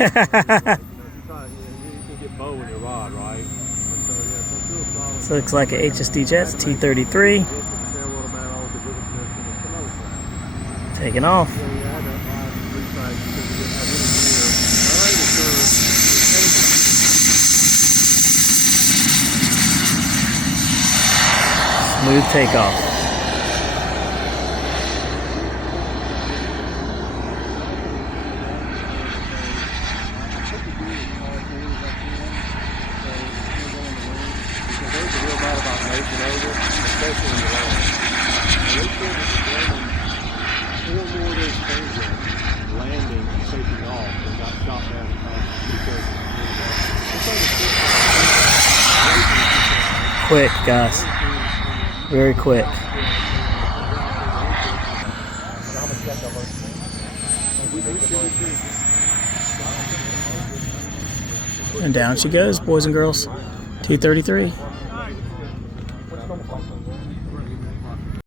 This looks like an RC T-33. Taking off. Smooth takeoff. Quick, guys. Very quick. And down she goes, boys and girls. T-33.